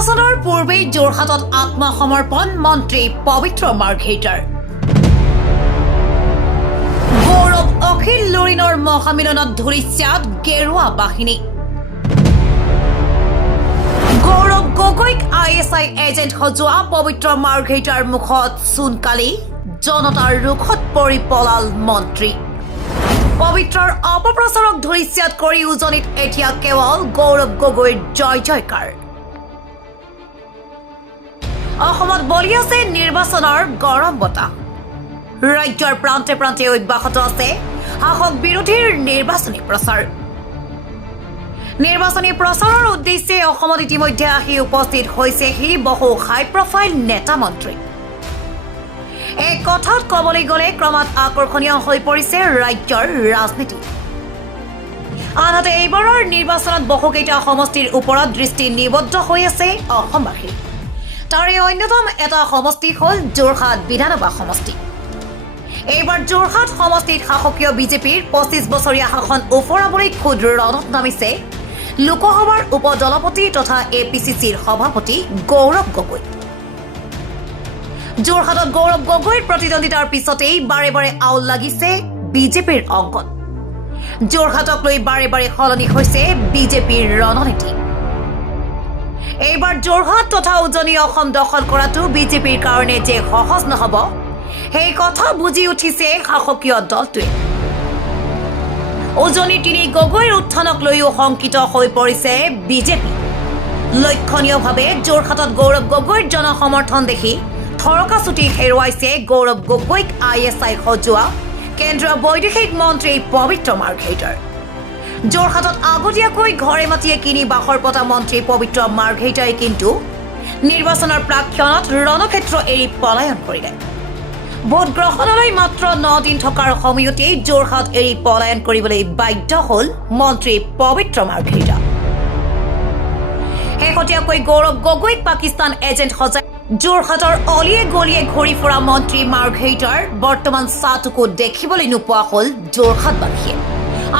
নিৰ্বাচনৰ পূৰ্বেই যোৰহাটত আত্মসমৰ্পণ মন্ত্ৰী পবিত্ৰ মাৰ্ঘেৰিটাৰ। গৌৰৱ অখিল লুৰিণৰ মহামিলনত ধুলিচ্যাত গেৰুৱা বাহিনী। গৌৰৱ গগৈক ISI এজেণ্ট সজোৱা পবিত্ৰ মাৰ্ঘেৰিটাৰ মুখত চূণকালি, জনতাৰ ৰোষত পৰি পলাল মন্ত্ৰী। পবিত্ৰৰ অপপ্ৰচাৰক ধুলিচ্যাত কৰি উজনিত এতিয়া কেৱল গৌৰৱ গগৈৰ জয় জয়কাৰ। অসমত বলি আছে নিৰ্বাচনৰ গৰম বতাহ। ৰাজ্যৰ প্ৰান্তে প্ৰান্তে অব্যাহত আছে শাসক বিৰোধীৰ নিৰ্বাচনী প্ৰচাৰ। নিৰ্বাচনী প্ৰচাৰৰ উদ্দেশ্যে অসমত ইতিমধ্যে আহি উপস্থিত হৈছেহি বহু হাই প্ৰফাইল নেতা মন্ত্ৰী। এই কথাত ক'বলৈ গ'লে ক্ৰমাৎ আকৰ্ষণীয় হৈ পৰিছে ৰাজ্যৰ ৰাজনীতি। আনহাতে এইবাৰৰ নিৰ্বাচনত বহুকেইটা সমষ্টিৰ ওপৰত দৃষ্টি নিবদ্ধ হৈ আছে অসমবাসী। তাৰে অন্যতম এটা সমষ্টি হ'ল যোৰহাট বিধানসভা সমষ্টি। এইবাৰ যোৰহাট সমষ্টিত শাসকীয় বিজেপিৰ 25 বছৰীয়া শাসন ওফৰাবলৈ খোদ ৰণত নামিছে লোকসভাৰ উপদলপতি তথা APCCৰ সভাপতি গৌৰৱ গগৈ। যোৰহাটত গৌৰৱ গগৈৰ প্ৰতিদ্বন্দ্বিতাৰ পিছতেই বাৰে বাৰে আউল লাগিছে বিজেপিৰ অংকত। যোৰহাটক লৈ বাৰে বাৰে সলনি হৈছে বিজেপিৰ ৰণনীতি। এইবাৰ যোৰহাট তথা উজনি অসম দখল কৰাটো বিজেপিৰ কাৰণে যে সহজ নহ'ব সেই কথা বুজি উঠিছে শাসকীয় দলটোৱে। উজনি তিনি গগৈৰ উত্থানক লৈও শংকিত হৈ পৰিছে বিজেপি। লক্ষণীয়ভাৱে যোৰহাটত গৌৰৱ গগৈৰ জনসমৰ্থন দেখি থৰকাচুটি হেৰুৱাইছে গৌৰৱ গগৈক ISI সজোৱা কেন্দ্ৰীয় বৈদেশিক মন্ত্ৰী পবিত্ৰ মাৰ্ঘেৰিটাৰ। যোৰহাটত আগতীয়াকৈ ঘৰে মাটিয়ে কিনি বাসৰ পতা মন্ত্ৰী পবিত্ৰ মাৰ্ঘেৰিটাৰে কিন্তু নিৰ্বাচনৰ প্ৰাক্ষণত ৰণক্ষেত্ৰ এৰি পলায়ন কৰিলে। ভোটগ্ৰহণলৈ মাত্ৰ 9 দিন থকাৰ সময়তেই যোৰহাট এৰি পলায়ন কৰিবলৈ বাধ্য হ'ল মন্ত্ৰী পবিত্ৰ মাৰ্ঘেৰিটা। শেহতীয়াকৈ গৌৰৱ গগৈক পাকিস্তান এজেণ্ট সজাই যোৰহাটৰ অলিয়ে গলিয়ে ঘূৰি ফুৰা মন্ত্ৰী মাৰ্ঘেৰিটাৰ বৰ্তমান চাটোকো দেখিবলৈ নোপোৱা হ'ল যোৰহাটবাসীয়ে।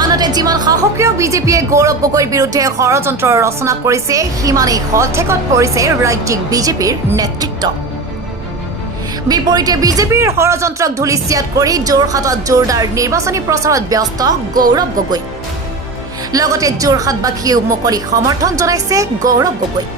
আনহাতে যিমান শাসকীয় বিজেপিয়ে গৌৰৱ গগৈৰ বিৰুদ্ধে ষড়যন্ত্ৰ ৰচনা কৰিছে সিমানেই হলঠেকত পৰিছে ৰাজ্যিক বিজেপিৰ নেতৃত্ব। বিপৰীতে বিজেপিৰ ষড়যন্ত্ৰক ধুলিচ্যাত কৰি যোৰহাটত জোৰদাৰ নিৰ্বাচনী প্ৰচাৰত ব্যস্ত গৌৰৱ গগৈ। লগতে যোৰহাটবাসীয়েও মুকলি সমৰ্থন জনাইছে গৌৰৱ গগৈক।